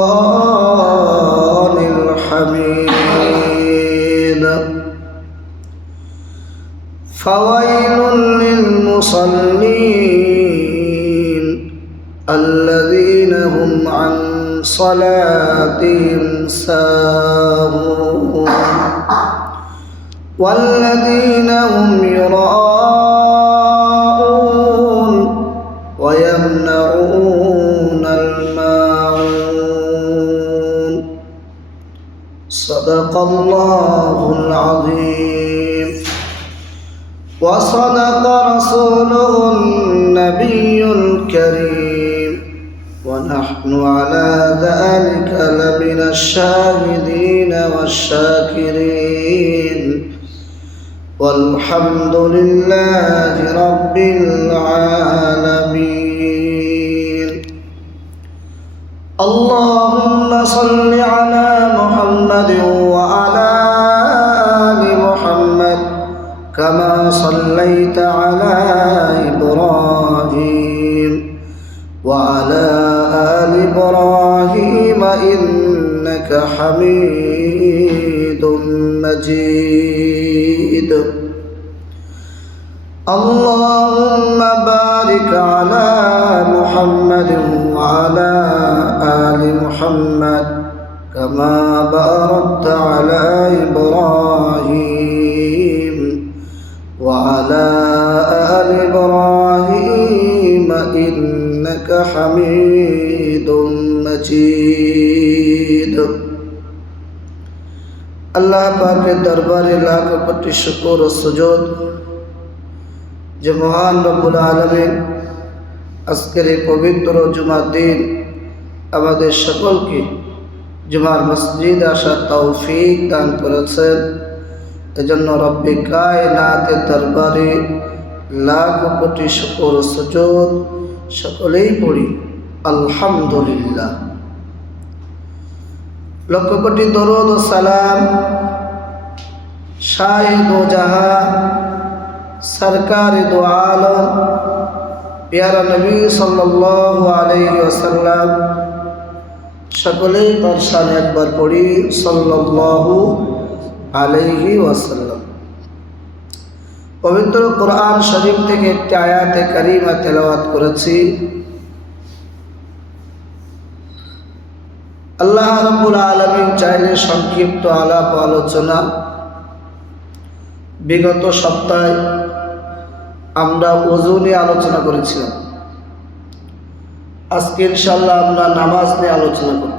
والفرقان الحميد فويل للمصلين الذين هم عن صلاتهم ساهون والذين هم يراءون ويمنعون الماعون صدق الله العظيم وصدق رسوله النبي الكريم ونحن على ذلك لمن الشاهدين والشاكرين والحمد لله رب العالمين اللهم صل على محمد وعلى آل محمد كما صليت على إبراهيم وعلى آل إبراهيم إنك حميد مجيد اللهم بارك على محمد وعلى آل محمد كما باركت على إبراهيم وعلى آل إبراهيم إنك حميد مجيد আল্লাহ পাকের দরবারে লাখ কোটি শুকর ও সুজুদ যে মহান রব্বুল আলামিন আজকের এই পবিত্র জুমার দিন আমাদের সকলকে জুমার মসজিদে আসার তৌফিক দান করেছেন। এজন্য রব্বে কায়নাতের দরবারে লাখ কোটি শুকর ও সুজুদ সকলেই পড়ি আলহামদুলিল্লাহ। লক্ষ কোটি দরুদ ও সালাম শাহিদ ও জাহান সরকার দো আলম প্যারা নবী সাল্লাল্লাহু আলাইহি ওয়াসাল্লাম সকলেই তার শানে একবার পড়ি সাল্লাল্লাহু আলাইহি ওয়াসাল্লাম। পবিত্র কোরআন শরীফ থেকে একটি আয়াতে কারিমা তেলাওয়াত করেছি। আল্লাহ রাব্বুল আলামিন চাইলে সংক্ষিপ্ত আলাপ আলোচনা বিগত সপ্তাহে আমরা ওযু নিয়ে আলোচনা করেছিলাম। আজকে ইনশাআল্লাহ আমরা নামাজ নিয়ে আলোচনা করব।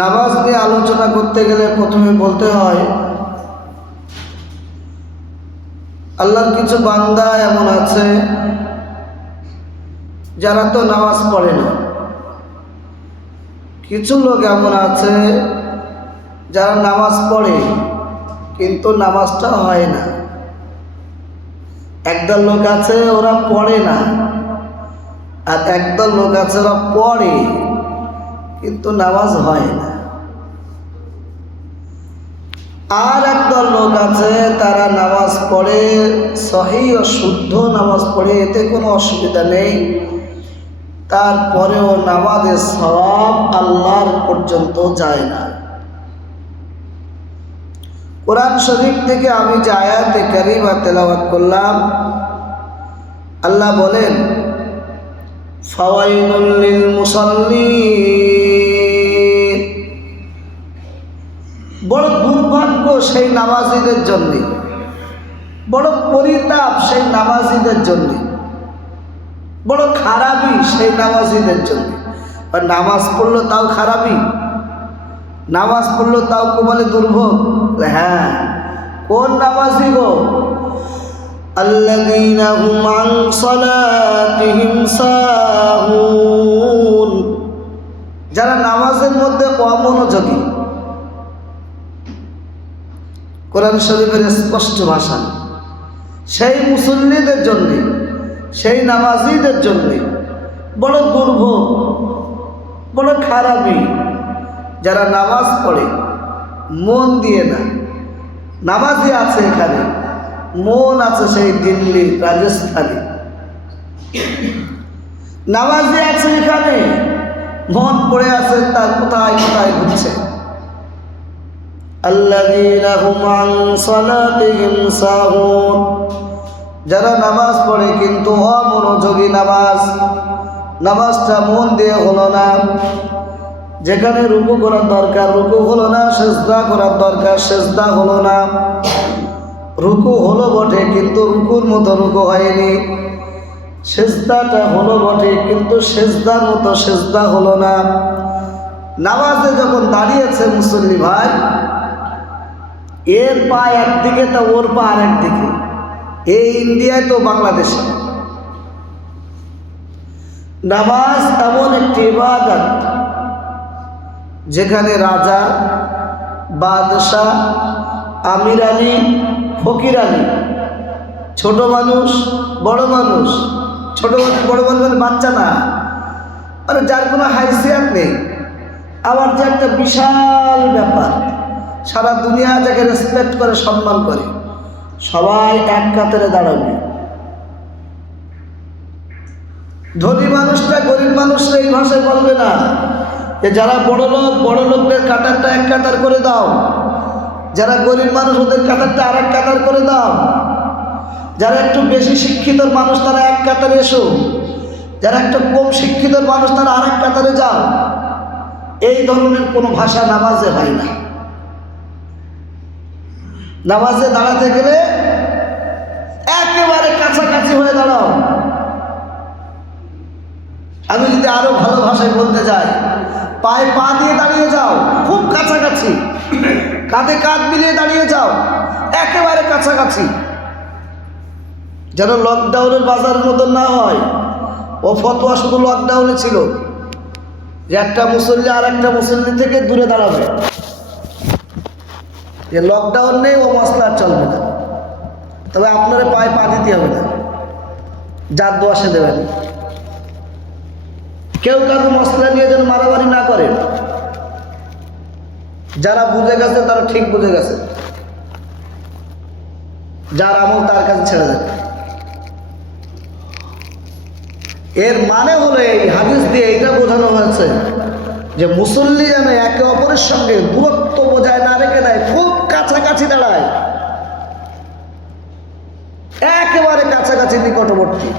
নামাজ নিয়ে আলোচনা করতে গেলে প্রথমে বলতে হয় আল্লাহর কিছু বান্দা এমন আছে যারা তো নামাজ পড়ে না, কিছু লোক এমন আছে যারা নামাজ পড়ে কিন্তু নামাজটা হয় না। একদল লোক আছে ওরা পড়ে না, আর একদল লোক আছে ওরা পড়ে কিন্তু নামাজ হয় না। আর একদল লোক আছে তারা নামাজ পড়ে, সহি ও শুদ্ধ নামাজ পড়ে, এতে কোনো অসুবিধা নেই, তারপরেও নামাজের সওয়াব আল্লাহর পর্যন্ত যায় না। কোরআন শরীফ থেকে আমি যে আয়াতে কারিমা তেলাওয়াত করলাম, আল্লাহ বলেন ফাওয়াইলুল লিল মুসাল্লিন, বড় দুর্ভাগ্য সেই নামাজীদের জন্য, বড় পরিতাপ সেই নামাজীদের জন্য, বড় খারাপি সেই নামাজীদের জন্য। আর নামাজ পড়লো তাও খারাপি, নামাজ পড়লো তাও বলে দুর্ভোগ। হ্যাঁ, কোন নামাজি গো? আল্লাযীনা হুম আন সালাতিহিম সাহুন, যারা নামাজের মধ্যে অমনোযোগী। কোরআন শরীফের স্পষ্ট ভাষা, সেই মুসল্লিদের জন্য, সেই নামাজীদের জন্য বড় দুর্ভোগ, বড় খারাপি, যারা নামাজ পড়ে মন দিয়ে না। নামাজি আছে এখানে, মন আছে সেই দিল্লি রাজস্থানে। নামাজি আছে এখানে, মন পড়ে আছে তার কোথায় কোথায় ঘুরছে। আল্লাযীনা হুম আন সালাতিহিম সাহুন, যারা নামাজ পড়ে কিন্তু অমনোযোগী নামাজ, নামাজটা মন দিয়ে হলো না। যেখানে রুকু করার দরকার রুকু হলো না, সিজদা করার দরকার সিজদা হলো না। রুকু হলো বটে কিন্তু রুকুর মতো রুকু হয়নি, সিজদাটা হলো বটে কিন্তু সিজদার মতো সিজদা হলো না। নামাজে যখন দাঁড়িয়েছে মুসল্লি ভাই, এর পা একদিকে তো ওর পা আর একদিকে। এই ইন্ডিয়ায় তো বাংলাদেশে নামাজ এমন একটি ইবাদত যেখানে রাজা, বাদশাহ, আমির আলী, ফকির আলী, ছোট মানুষ, বড় মানুষ, ছোট মানুষ বড় মানুষ মানে বাচ্চা না, মানে যার কোনো হাইসিয়াত নেই, আবার যে একটা বিশাল ব্যাপার, সারা দুনিয়া যাকে রেসপেক্ট করে সম্মান করে, সবাই এক কাতারে দাঁড়াবে। ধনী মানুষটা গরিব মানুষরা এই ভাষায় বলবে না যে যারা বড় লোকদের কাতারটা এক কাতার করে দাও, যারা গরিব মানুষ ওদের কাতারটা আর এক কাতার করে দাও, যারা একটু বেশি শিক্ষিত মানুষ তারা এক কাতারে এসো, যারা একটু কম শিক্ষিত মানুষ তারা আর এক কাতারে যাও। এই ধরনের কোনো ভাষা নামাজে হয় না। নামাজে দাঁড়াতে গেলে একেবারে কাছাকাছি হয়ে দাঁড়াও। আমি যদি আরো ভালো ভাষায় বলতে যাই, পায়ে পা দিয়ে দাঁড়িয়ে যাও, খুব কাছাকাছি, কাঁধে কাঁধ মিলিয়ে দাঁড়িয়ে যাও, একেবারে কাছাকাছি, যেন লকডাউনের বাজার মতন না হয়। ও ফতোয়া শুধু লকডাউনে ছিল যে একটা মুসল্লি আর একটা মুসল্লি থেকে দূরে দাঁড়াবে, যে লকডাউন নেই ও মশলা চলবে না। তবে আপনারা পায়ে পা দিতে হবে না, যার দোয়া সে দেবেন। কেউ কারো মশলা নিয়ে যেন মারামারি না করে। যারা বুঝে গেছে তারা ঠিক বুঝে গেছে, যার আমল তার কাছে ছেড়ে দেবে। এর মানে হলো এই হাদিস দিয়ে এটা বোঝানো হয়েছে যে মুসল্লি যেন একে অপরের সঙ্গে দূরত্ব বজায় না রেখে দেয়, খুব কাছাকাছি দাঁড়ায়, একেবারে কাছাকাছি নিকটবর্তী।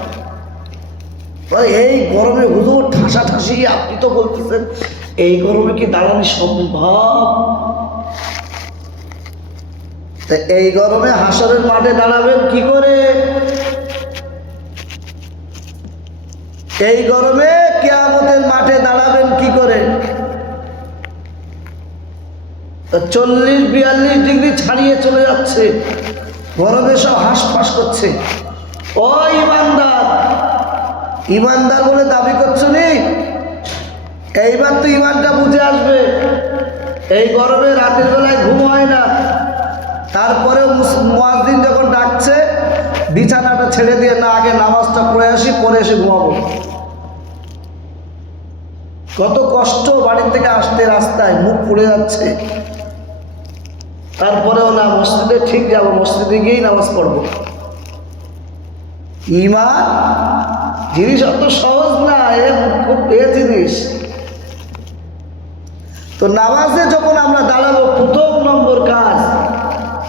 এই গরমে হুজুর ঠাসাঠাসি, আপনি তো বলতেছেন এই গরমে কি দাঁড়ানো সম্ভব? তা এই গরমে হাসরের মাঠে দাঁড়াবেন কি করে? এই গরমে কিয়ামতের মাঠে দাঁড়াবেন কি করে? 40-42 ডিগ্রি ছাড়িয়ে চলে যাচ্ছে, গরমে সব হাঁসফাঁস করছে। ও ইমানদার, ইমানদার বলে দাবি করছো নি? এইবার তো ইমানটা বুঝে আসবে। এই গরমে রাতের বেলায় ঘুম হয় না, তারপরেও মুয়াজ্জিন যখন ডাকছে বিছানাটা ছেড়ে দিয়ে না আগে নামাজটা পড়ে আসি, পরে এসে ঘুমাবো। কত কষ্ট বাড়ি থেকে আসতে, রাস্তায় মুখ পুড়ে যাচ্ছে, তারপরেও না মসজিদে ঠিক যাবো, মসজিদে গিয়েই নামাজ পড়বো। ঈমান জিনিস অত সহজ না, খুব জিনিস। তো নামাজে যখন আমরা দাঁড়াবো, প্রথম নম্বর কাজ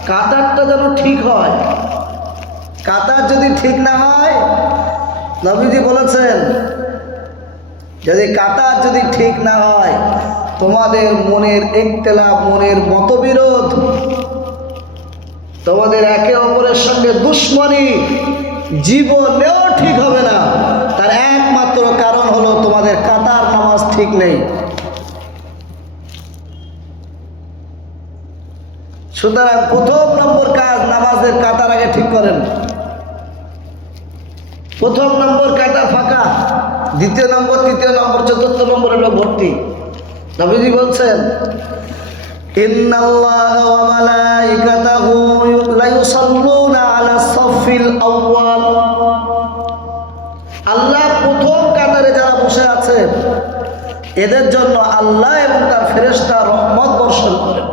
কাতারটা যেন ঠিক হয়। কাতার যদি ঠিক না হয়, নবীজি বলেছেন যদি কাতার যদি ঠিক না হয়, তোমাদের মনের ইখতিলাফ, মনের মতবিরোধ, তোমাদের একে অপরের সঙ্গে দুশ্মনী জীবনেও ঠিক হবে না। তার একমাত্র কারণ হলো তোমাদের কাতার নামাজ ঠিক নেই। সুতরাং প্রথম নম্বর কাজ নামাজের কাতার আগে ঠিক করেন। প্রথম নম্বর কাতার ফাঁকা, দ্বিতীয় নম্বর, তৃতীয় নম্বর, চতুর্থ নম্বর হলো ভর্তি। নবীজি বলছেন ইন্নাল্লাহা ওয়া মালাইকাতাহু লায়ুসাল্লুনা আলাস সাফিল আউয়াল। আল্লাহ প্রথম কাতারে যারা বসে আছে এদের জন্য আল্লাহ এবং তার ফেরেশতা রহমত বর্ষণ করেন।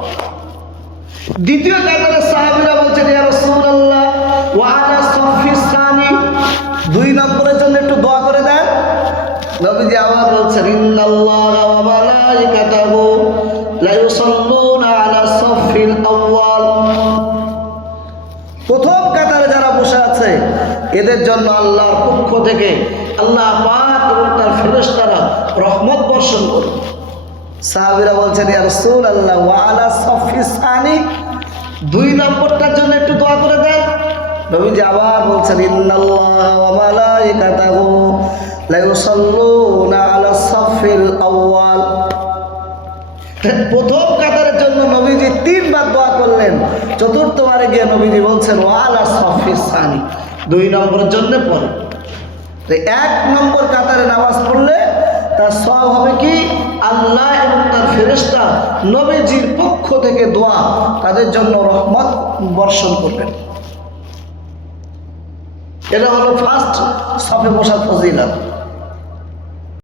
দ্বিতীয় কাতারে সাহাবীরা বলছেন ইয়া রাসূলুল্লাহ ওয়া আলা সাফিস সানি, 2 নম্বরের জন্য একটু দোয়া করে দেন। নবীজি আবার বলছেন ইন্নাল্লাহা ওয়া মালাইকাতাহু লা ইউসাল্লুনা আলা সাফফিল আউয়াল। প্রথম কাতারে যারা বসে আছে এদের জন্য আল্লাহর পক্ষ থেকে আল্লাহ পাক এবং তার ফেরেশতারা রহমত বর্ষণ করে। সাহাবীরা বলছেন ইয়া রাসূলুল্লাহ ওয়া আলা সাফফিস সানি, 2 নম্বরটার জন্য একটু দোয়া করে দেন। নবীজি আবার বলছেন ইন্নাল্লাহা ওয়া মালাইকাতাহু লা ইউসাল্লুনা আলা সাফফিল আউয়াল। প্রথম কাতারের জন্য নবীজি 3 বার দোয়া করলেন, চতুর্থবারে গিয়ে নবীজি বলছেন ওয়া আলা সাফফিস সানি, 2 নম্বরের জন্য পড়ে। তো 1 নম্বর কাতারে নামাজ পড়লে তার সওয়াব হবে কি, আল্লাহ এবং তার ফেরেশতা নবীজির পক্ষ থেকে দোয়া তাদের জন্য রহমত বর্ষণ করবেন। এটা হলো ফার্স্ট সফে বসার ফজিলত।